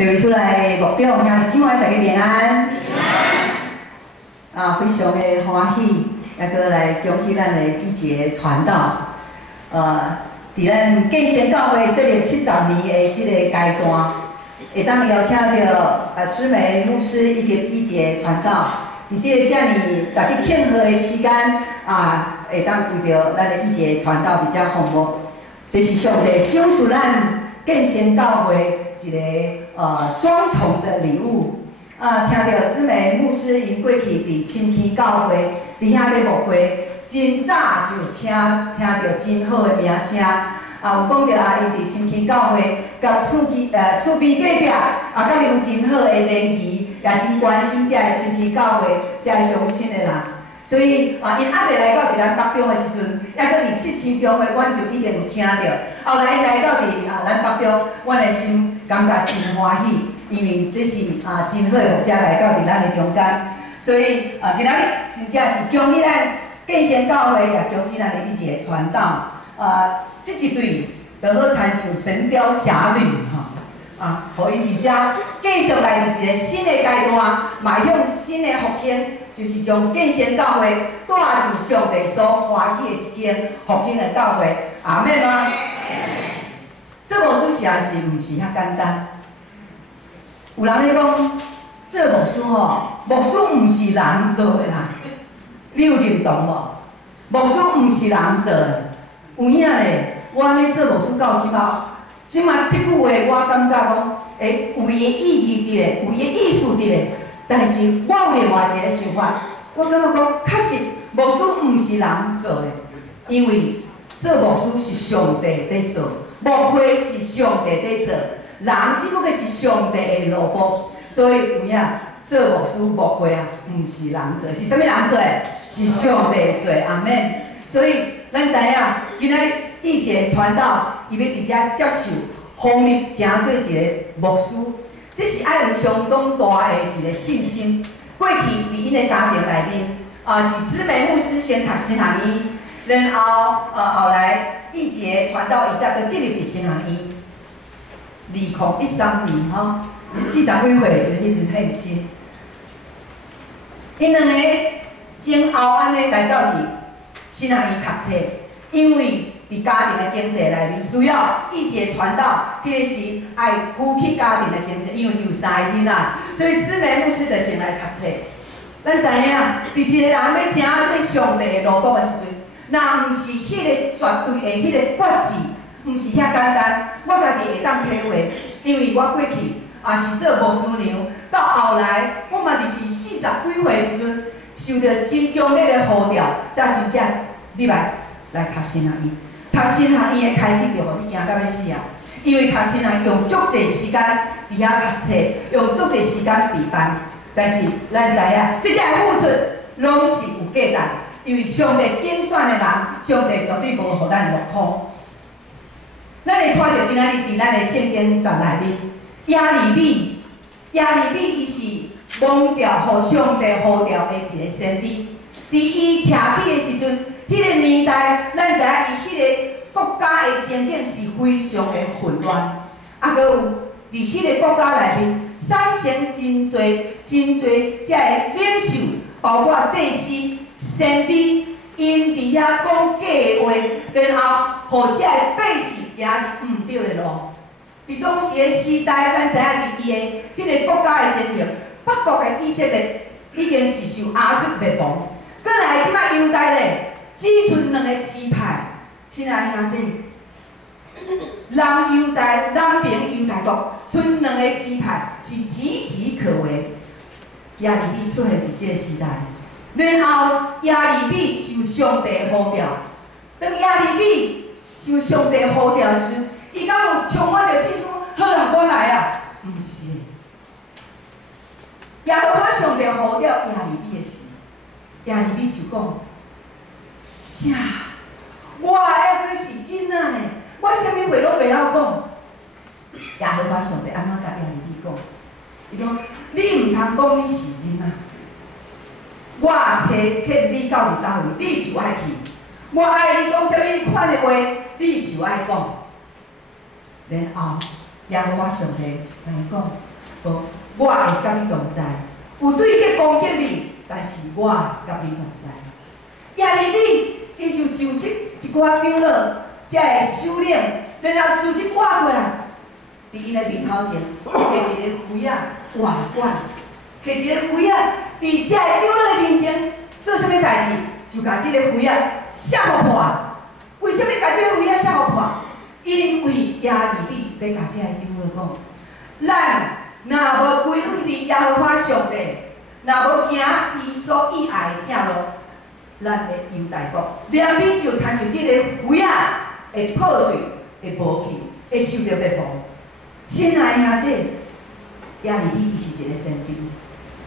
对出来的目标，兄弟姊妹大家平安。非常的欢喜，也搁来恭喜咱的一节传道。伫咱建成教会设立70年的这个阶段，会当邀请到知梅牧师以及一节传道，伫这个遮尔大家庆贺的时间会当为着咱的一节传道比较丰富，这是上帝赏赐咱建成教会一个双重的礼物。听到知梅牧师因过去伫深坑教会伫遐咧牧会，真早就听到真好的名声。有讲到因伫深坑教会，甲厝边隔壁甲伊有真好的联谊，也真关心遮个深坑教会遮个乡亲的人。所以因还未来到伫咱北中的时阵，还搁伫7星中的，阮就已经有听到。后来因来到伫咱北中，阮的心感觉真欢喜，因为这是真好的牧者来到伫咱的中间。所以今仔日真正是恭喜咱建成教会，也恭喜咱的一节传道。这一对就好亲像《神雕侠侣》互因伫遮继续来入一个新的阶段，迈向新的复兴，就是将建成教会带入上帝所欢喜的一间复兴的教会。阿们吗？做牧师实在是毋是遐简单。有人咧讲，做牧师牧师毋是人做的啦，你有认同无？牧师毋是人做的。有影咧，我安尼做牧师到即马即句话，我感觉讲，有伊的意义伫咧，有伊的意思伫咧。但是我有另外一个想法，我感觉讲，确实牧师毋是人做的，因为做牧师是上帝在做，牧会是上帝在做，人只不过是上帝的奴仆。所以有影，做牧师牧会毋是人做，是啥物人做的？是上帝做。阿们。所以咱知影，今仔日一节传道，伊要伫遮接受奉立，成做一个牧师，这是爱有相当大的一个信心。过去伫因的家庭内面，是知梅牧师先读神学院，然后来一节传道，伊才阁进入伫神学院。2013年40几岁的时阵，迄时献身。因两个前后安尼来到伫神学院读册，因为伫家庭的经济内面需要一节传道，迄个是爱夫妻家庭的经济，因为有3个囡仔，所以知梅牧师就先来读册。咱知影，伫一个人要成做上帝的奴仆的时阵，若毋是迄个绝对的迄个决志，毋是遐简单。我家己会当体会，因为我过去是做牧师娘，到后来我嘛就是40几岁的时阵。受到真强烈的呼召，才真正入来读神学院。读神学院的开始就互你惊到要死因为读神学院用足侪时间伫遐读册，用足侪时间备班。但是咱知影，即只付出拢是有价值，因为上帝拣选的人，上帝绝对无互咱落空。咱会看到今仔日伫咱的圣经集内面，亚利米伊是。蒙召互上帝呼召的一个先知，伫伊徛起的时阵，迄个年代，咱知影伊迄个国家的前景是非常的混乱，阁有伫迄个国家内面产生真侪遮个领袖，包括祭司、先知，因伫遐讲假的话，然后互遮个百姓行毋对的路。伫当时的时代，咱知影伫伊的迄个国家的前景。北国的以色列已经是受亚述灭亡，过来即摆犹大咧，只剩2个支派。亲爱兄弟，南边犹大国，剩2个支派是岌岌可危。亚利米出现伫这个时代，然后亚利米受上帝呼召。当亚利米受上帝呼召时，伊敢有充满着信心？好啦，我来毋是。耶和华上帝呼召亚利米的时，亚利米就讲：啥？我还阁是囡仔呢，我啥物话拢袂晓讲。耶和华上帝安怎甲亚利米讲？伊讲：你毋通讲你是囡仔，我找欠你到伫倒位，你就爱去。我爱你讲啥物款的话，你就爱讲。然后耶和华上帝甲伊讲，无，我会甲你同在。有对敌攻击你，但是我甲你同在。耶利米，伊就这一寡长老，才会收敛，然后自己挂过来，伫因的面头前摕一个灰仔画管，摕一个灰仔伫遮个长老的面前做啥物代志，就甲即个灰仔写互破。为什么甲即个灰仔写互破？因为耶利米要甲遮个长老讲，咱若无归顺伫耶和华上帝，若无行伊所喜爱的正路，咱的犹大国连米就亲像即个灰仔会破碎，会无去，会受到灭亡。亲爱兄姐，耶利米伊是一个先知，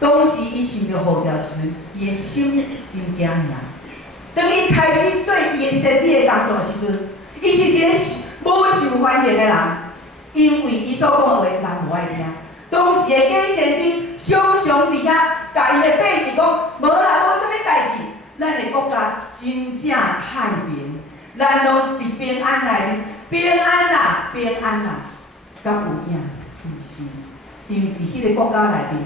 当时伊受到呼召时阵，伊的心真惊吓。当伊开始做伊的先知的工作时阵，伊是一个无受欢迎的人，因为伊所讲的话人无爱听。当时的假先知常常伫遐甲因的百姓讲，无啦，无啥物代志，咱的国家真正太平，咱拢伫平安内面，平安啦，平安啦。敢有影？毋是，因为伫迄个国家内面，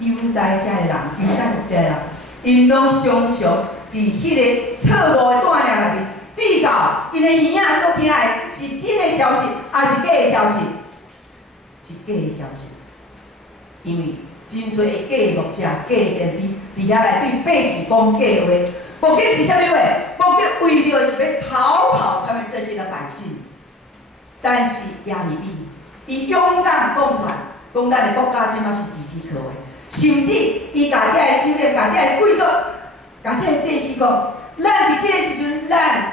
犹大遮的人，犹大国遮的人，因拢常常伫迄个错误的带领内面，直到因的耳仔所听的是真的消息，还是假的消息？是假的消息。因为真侪的假的牧者、假的先知，伫遐来对百姓讲假话，目的是啥物话？目的为了是要讨跑他们这些的百姓。但是耶利米，伊勇敢讲出来，讲咱的国家即马是岌岌可危，甚至伊甲遮个首领、甲遮个贵族、甲遮个祭司讲，咱伫即个时阵，咱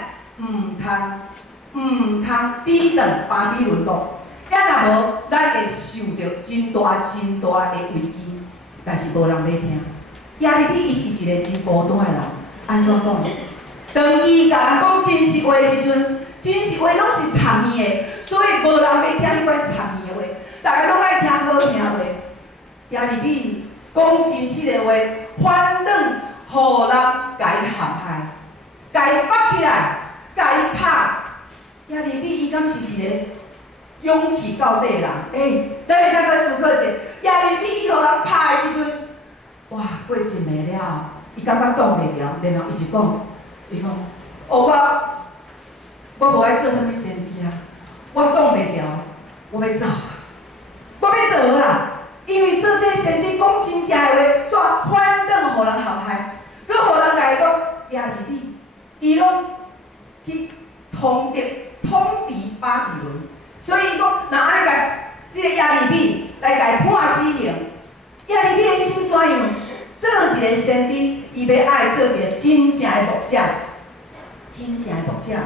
唔通抵挡巴比伦国。也若无，咱会受到真大的危机，但是无人要听。耶利米伊是一个真孤单的人，安怎讲？当伊甲人讲真实话的时阵，真实话拢是谄媚的，所以无人要听迄款谄媚的话，大家拢爱听好听话。耶利米讲真实的话，反倒互人甲伊陷害，甲伊绑起来，甲伊拍。耶利米伊敢是一个勇气到底的人？咱会当去思考者，耶利米伊互人拍的时阵，哇，过真下了，伊感觉挡袂牢，然后伊就讲，伊讲，我无爱做啥物先知啊，我挡袂牢，我要走啊，我要倒啊，因为做这个先知讲真正的话，煞反倒互人陷害，佮互人甲伊讲，耶利米，伊拢去统治巴比伦。所以伊讲，若安尼甲即个耶利米来甲伊判死刑，耶利米的心怎样？做一个先知，伊要爱做一个真正的牧者，真正的牧者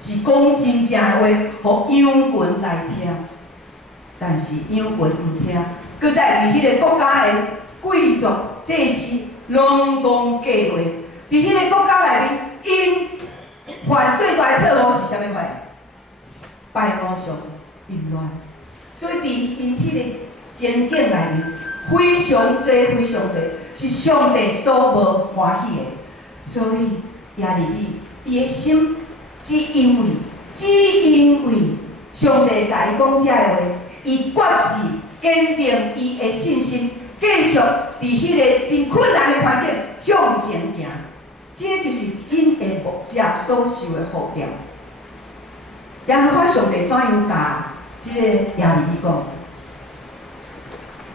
是讲真正的话，互羊群来听。但是羊群毋听，搁再伫迄个国家的贵族、祭司拢讲假话。伫迄个国家内面，因犯最大的错误是啥物货？拜偶像。淫乱，所以伫因迄个情境内面，非常多，是上帝所无欢喜的。所以耶利米，伊的心只因为上帝甲伊讲遮个话，伊决志坚定伊的信心，继续伫迄个真困难的环境向前行。这就是真的牧者所受的呼召。耶和华上帝怎样教？即个耶利米讲，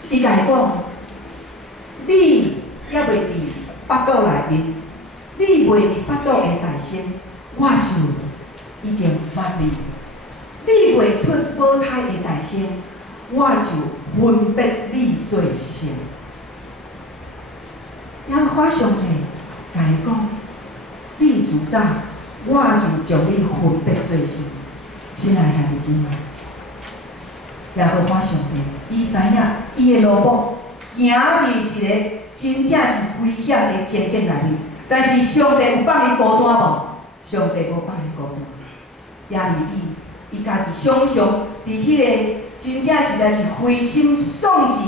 伊甲伊讲，你还袂伫腹肚内面，你袂伫腹肚的内心，我就已经捌你；你袂出母胎的内心，我就分别你做圣。耶和华上帝甲伊讲，你自早，我就将你分别做圣。亲爱的兄弟姊妹。耶和华上帝，伊知影伊的路步行伫一个真正是危险的情境内面，但是上帝有放伊孤单无？上帝无放伊孤单。耶利米，伊家己常常伫迄个真正实在是灰心丧志，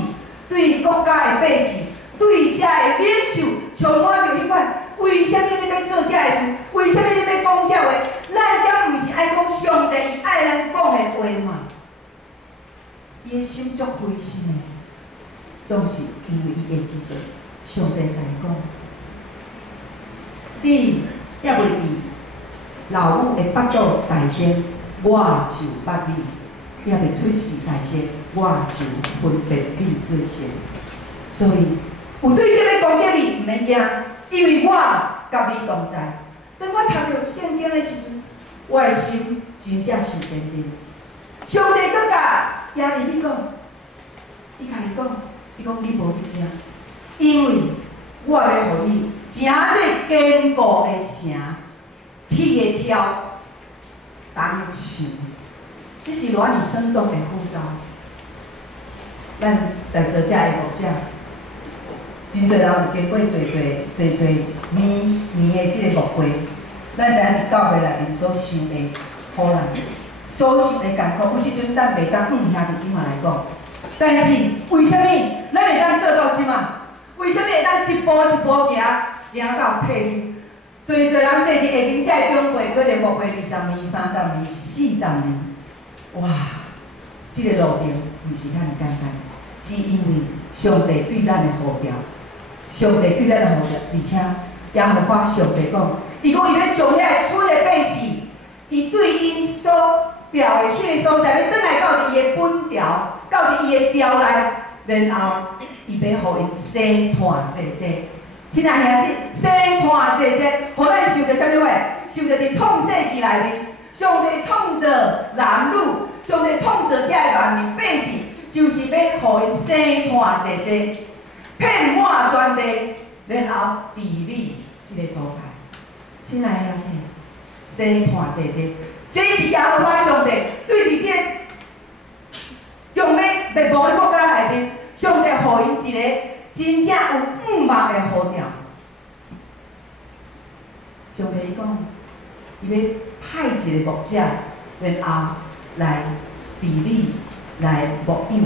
对国家的百姓，对遮的领袖，充满着迄款为什么你要做遮个事？为什么你要讲遮话？咱敢毋是爱讲上帝伊爱咱讲的话嘛？伊的心足灰心的，总是因为伊会记着上帝甲伊讲，你还袂记老母的腹肚大声，我就捌你；还袂出世大声，我就分别你做先。所以有对敌要攻击你，毋免惊，因为我甲你同在。当我读到圣经的时阵，我的心真正是坚定。上帝搁甲耶利米讲，伊甲伊讲，伊讲你无得惊，因为我要互你诚侪坚固的城，铁的挑，重的墙，这是偌尔生动的呼召。咱在座遮的牧者，真侪人有经过侪年的即个牧会，咱知影伫教会内面所受的苦难。所受的艰苦，有时阵咱袂当兄弟姊妹来讲，但是为什么咱会当做到即嘛？为什么会当一步一步行到退休？侪人坐伫下面遮的长辈，可能牧会20年、30年、40年，哇！即个路程毋是遐尔简单，只因为上帝对咱的呼召，上帝对咱的呼召，而且耶和华上帝讲，伊讲伊要将遐蠢的百姓，伊对因所调的迄个所在，要转来到伊的本调，到伊的调内，然后伊要互因生团济济。亲爱兄弟，生团济济，互咱想着啥物话？想着伫创世纪内面，上帝创造男女，上帝创造遮的万民百姓，就是要互因生团济济，遍满全地，然后治理即个所在。亲爱兄弟，生团济济。这是耶和华上帝对伫这用要灭亡的国家内面，上帝互因一个真正有望的呼召。上帝伊讲，伊要派一个牧者，然后来治理、来牧养，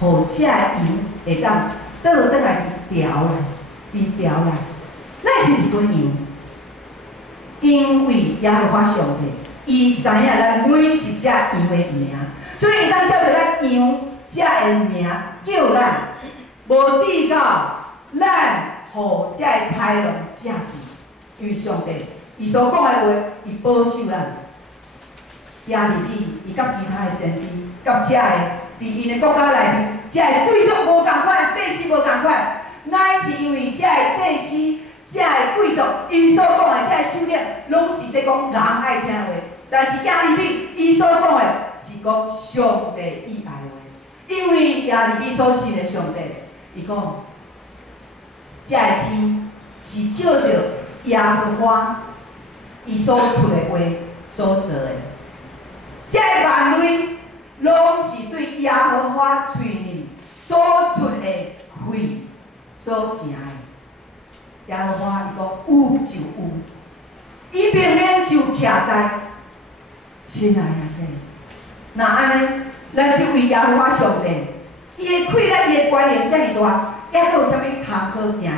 互遮的羊会当倒转来调来，咱是一群羊，因为耶和华上帝。伊知影咱每一只羊的名，所以伊当照着咱羊只的名叫咱，无抵到咱互遮的豺狼遮去。因为上帝伊所讲的话，伊保守咱。耶利米伊甲其他的先知，甲遮的伫因的国家内面，遮的贵族无共款，祭司无共款，乃是因为遮的祭司、遮的贵族，因所讲的遮的首领，拢是在讲人爱听的话。但是耶利米伊所讲的是讲上帝以外的话，因为耶利米所信的上帝，伊讲，遮的天是照着耶和华伊所出的话所做的，遮的万类拢是对耶和华嘴里所出的气所成的。耶和华伊讲有就有，伊明明就徛在。亲爱兄弟，那安尼，咱即位耶和华上帝，伊的气力、伊的权力遮尔大，还佫有啥物通好行行？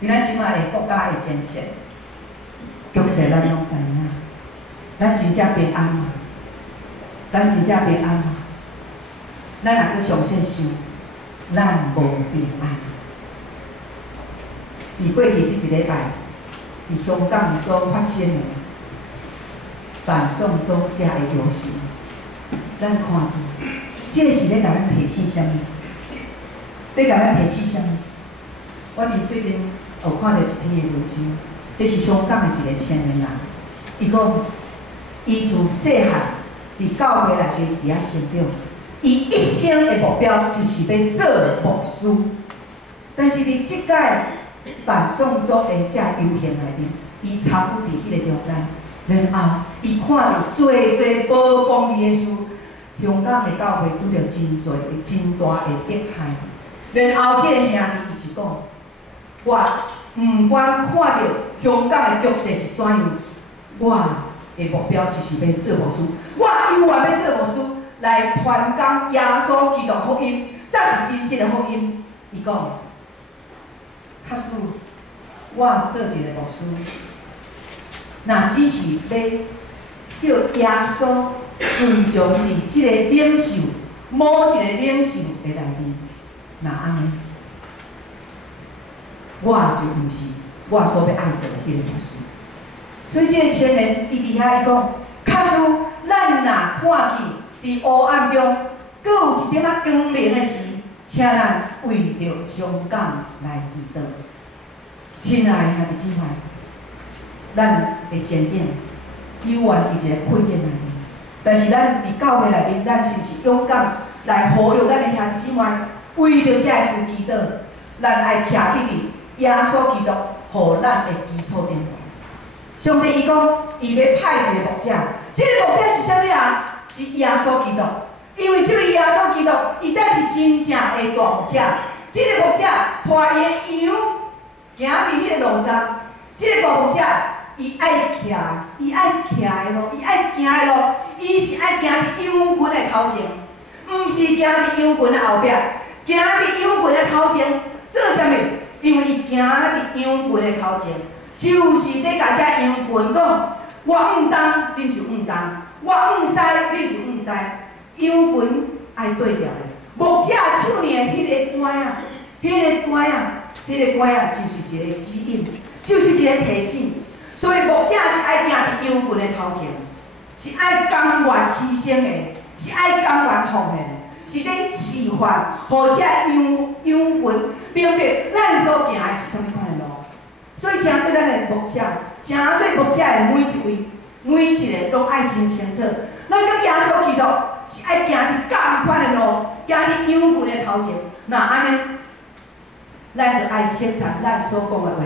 因咱即摆的国家的建设，局势咱拢知影，咱真正平安嘛？咱真正平安嘛？咱若佫详细想，咱无平安。伫过去即一礼拜，伫香港所发生的。反送中遮的流行，咱看见，这个是咧甲咱提醒啥物？咧甲咱提醒啥物？我伫最近有看到一篇的文章，这是香港的一个青年人，伊讲，伊自细汉伫教会内底伫遐成长，伊一生的目标就是要做牧师，但是伫即届反送中的遮游行内面，伊参与伫迄个中间。然后，伊看到侪无公义的事，香港的教会拄着真侪、真大的迫害。然后，这个兄弟伊就讲：我毋管看到香港的局势是怎样，我的目标就是要做牧师。我永远要做牧师，来传讲耶稣基督福音，才是真实的福音。伊讲：假使我做一个牧师。若只是要叫耶稣顺从伫即个领袖某一个领袖的内面，那安尼，我就毋是我所要爱做的迄个牧师。所以即个青年伊伫遐伊讲，假使咱若看见伫黑暗中，阁有一点仔光明的时，请咱为着香港来祈祷。亲爱的兄弟姊妹，咱会坚定，有缘伫一个困境内面，但是咱伫教会内面，咱是毋是勇敢来呼吁咱的兄弟姊妹，为着这个事祈祷，咱爱徛起伫耶稣基督互咱的基础顶端。上帝伊讲，伊要派一个牧者，这个牧者是啥物人？是耶稣基督。因为这位耶稣基督，伊才是真正的大牧者。这个牧者带伊的羊行伫迄个路上，这个大牧者伊爱徛，伊爱徛的路，伊爱行的路，伊是爱行伫羊群的头前，毋是行伫羊群的后壁，行伫羊群的头前。做啥物？因为伊行伫羊群的头前，就是咧甲遮羊群讲：我毋当，恁就毋当；我毋使，恁就毋使。羊群爱对调的，牧者手里的迄个管啊，迄个管啊，迄个管啊，就是一个指引，就是一个提醒。所以牧者是爱行伫羊群的头前，是爱甘愿牺牲的，是爱甘愿奉献的，是咧示范，互遮羊群明白咱所行的是啥物款的路。所以诚做咱的牧者，诚做牧者的每一位，每一个拢爱真清楚，咱甲耶稣基督是爱行伫同款的路，行伫羊群的头前。那安尼，咱就爱宣传咱所讲的话，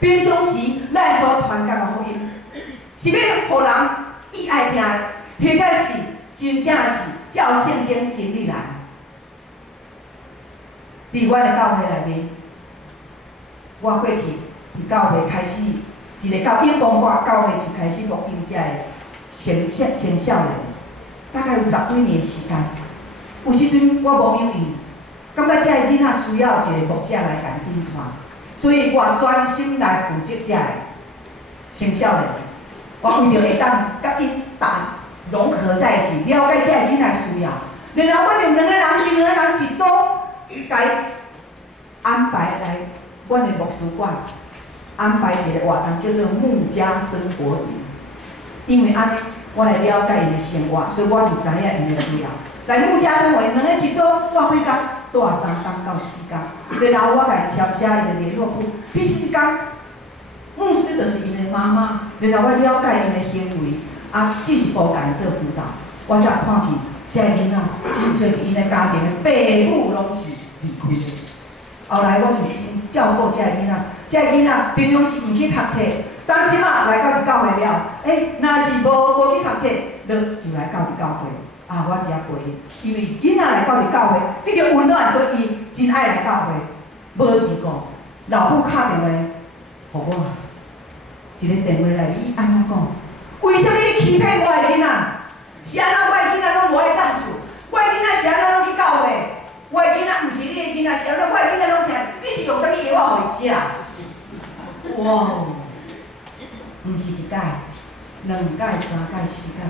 平常时咱所传讲的福音，是要互人伊爱听，或者是真正是照圣经真理来。伫阮的教会内面，我过去伫教会开始，一个到英公馆教会就开始录音遮的青少年，大概有10几年的时间。有时阵我无有意，感觉遮个囡仔需要一个牧者来甲伊引传，所以我专心来负责遮个青少年。我为着会当甲伊融合在一起，了解遮个囡仔需要，然后我就两个人一组，甲伊安排来阮的牧师馆安排一个活动，叫做牧家生活营。因为安尼，我来了解因的生活，所以我就知影因的需要。来牧家生活营，两个一组，我几工住3天到4天，然后我甲伊签写因的联络簿。彼时间，牧师就是因的妈妈，然后我了解因的行为，进一步甲伊做辅导，我才看见遮个囡仔真侪因的家庭的父母拢是离开的。后来我就真照顾遮个囡仔，遮个囡仔平常时毋去读册，当即马来到教会了，若是无去读册，就来到教会。我只陪伊，因为囡仔来到教会，得到温暖，所以伊真爱来教会。无钱讲，老母敲电话互我，一个电话内面伊安怎讲？为什么你欺骗我的囡仔？是安怎我的囡仔拢无爱当厝？我的囡仔是安怎拢去教会？我的囡仔毋是你的囡仔，是安怎我的囡仔拢听？你是用啥物药互伊食？哇！毋是一届、2届、3届、4届，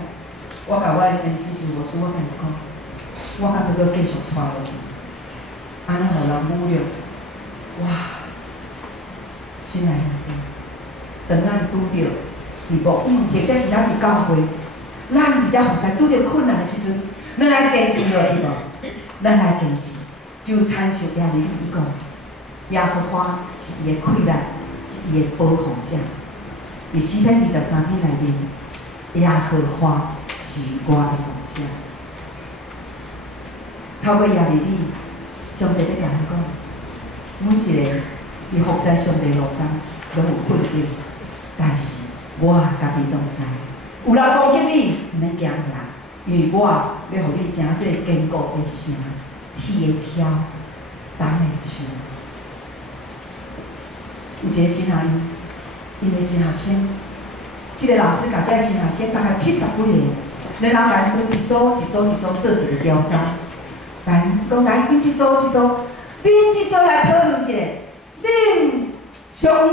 我甲我的先生就无事，我甲伊讲，我敢要搁继续带落去，安尼互人侮辱，哇！心内很深。当咱拄着伫牧养，或者是咱伫教会，咱伫遮服侍拄着困难的时阵，咱来坚持落去无？咱来坚持，就参照耶利米伊讲，耶和华是伊的溃烂，是伊的保护者。伫诗篇23篇内面，耶和华是我的牧者。透过耶利米，上帝要甲咱讲，每一个伫服侍上帝路上拢有困境，但是我家己拢知，有人攻击你，毋免惊吓，因为我要互你诚侪坚固的城，铁的挑，胆的树。有一个新学院，因为新学生，即个老师甲即个新学生大概70几个，然后甲因分一组做一个调查，甲因分一组，恁一组来讨论一下，恁常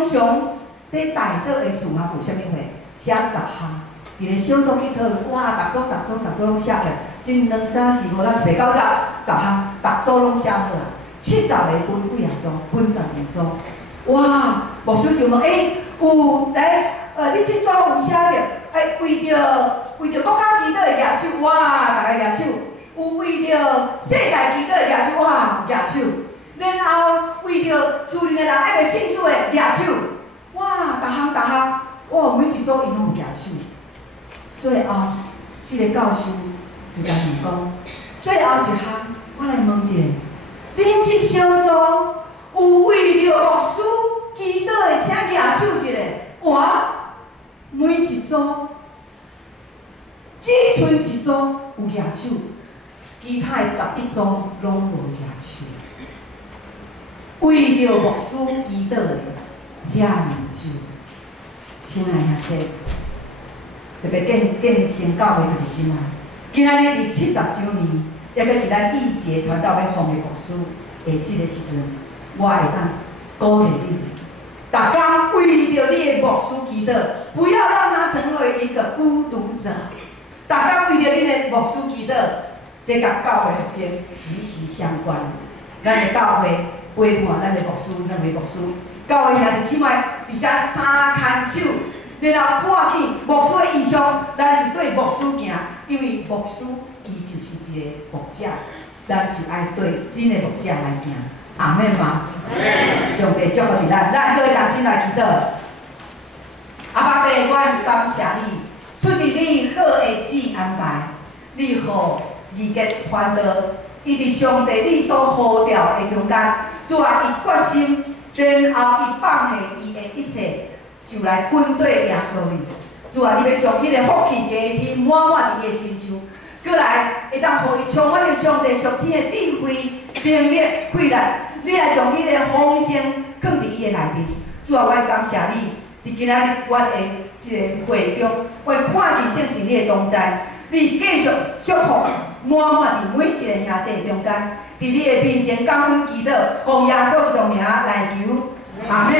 伫台岛的数学有啥物货？写10项，一个小组去讨论，哇，逐组拢写起来，真2、3、4、5、6、7、8、9、10项，逐组拢写好啊。70个分几啊组，分12组。哇，牧师就问，有来，你这组有写着，为着国家祈祷的举手，哇，大家举手。有为着世界祈祷的举手，哇，举手。然后为着厝里的人还袂信主的举手，哇，逐项，哇，每一组因拢有举手。最后，这个教授就甲问讲，最后一项，我来问一下，恁这小组有为着牧师祈祷的，请举手一下。哇，每一组只剩一组有举手，其他的11组拢无举手。为着牧师祈祷的遐尔少，亲爱兄弟，特别建成教会就是即卖。今仔日伫70周年，也阁是咱义节传道要奉的牧师的即个时阵，我会当鼓励你，大家为着你的牧师祈祷，不要让他成为一个孤独者。大家为着你的牧师祈祷，这甲教会复兴息息相关。咱的教会。陪伴咱的牧师，2位牧师，教会兄弟姊妹，而且3牵手，然后看见牧师的意向，咱是对牧师行，因为牧师伊就是一个牧者，咱就爱对真的牧者来行。阿免吗？上帝祝福伫咱，咱做同心来祈祷。阿爸爸，我感谢你，出于你好的旨意安排，你互义结传道，伊伫上帝你所呼召的中间。主啊，伊决心，然后伊放下伊的一切，就来跟对耶稣你。主啊，你要将迄个福气加添满满伫伊的身上，过来会当互伊充满着上帝属天的智慧、能力、气力。你来将迄个丰盛放伫伊的内面。主啊，我感谢你，伫今仔日阮的即个会中，阮看见圣是你的同在，你继续祝福满满伫每一个兄弟中间。伫你的面前感恩祈祷，奉耶稣的名来求，阿免。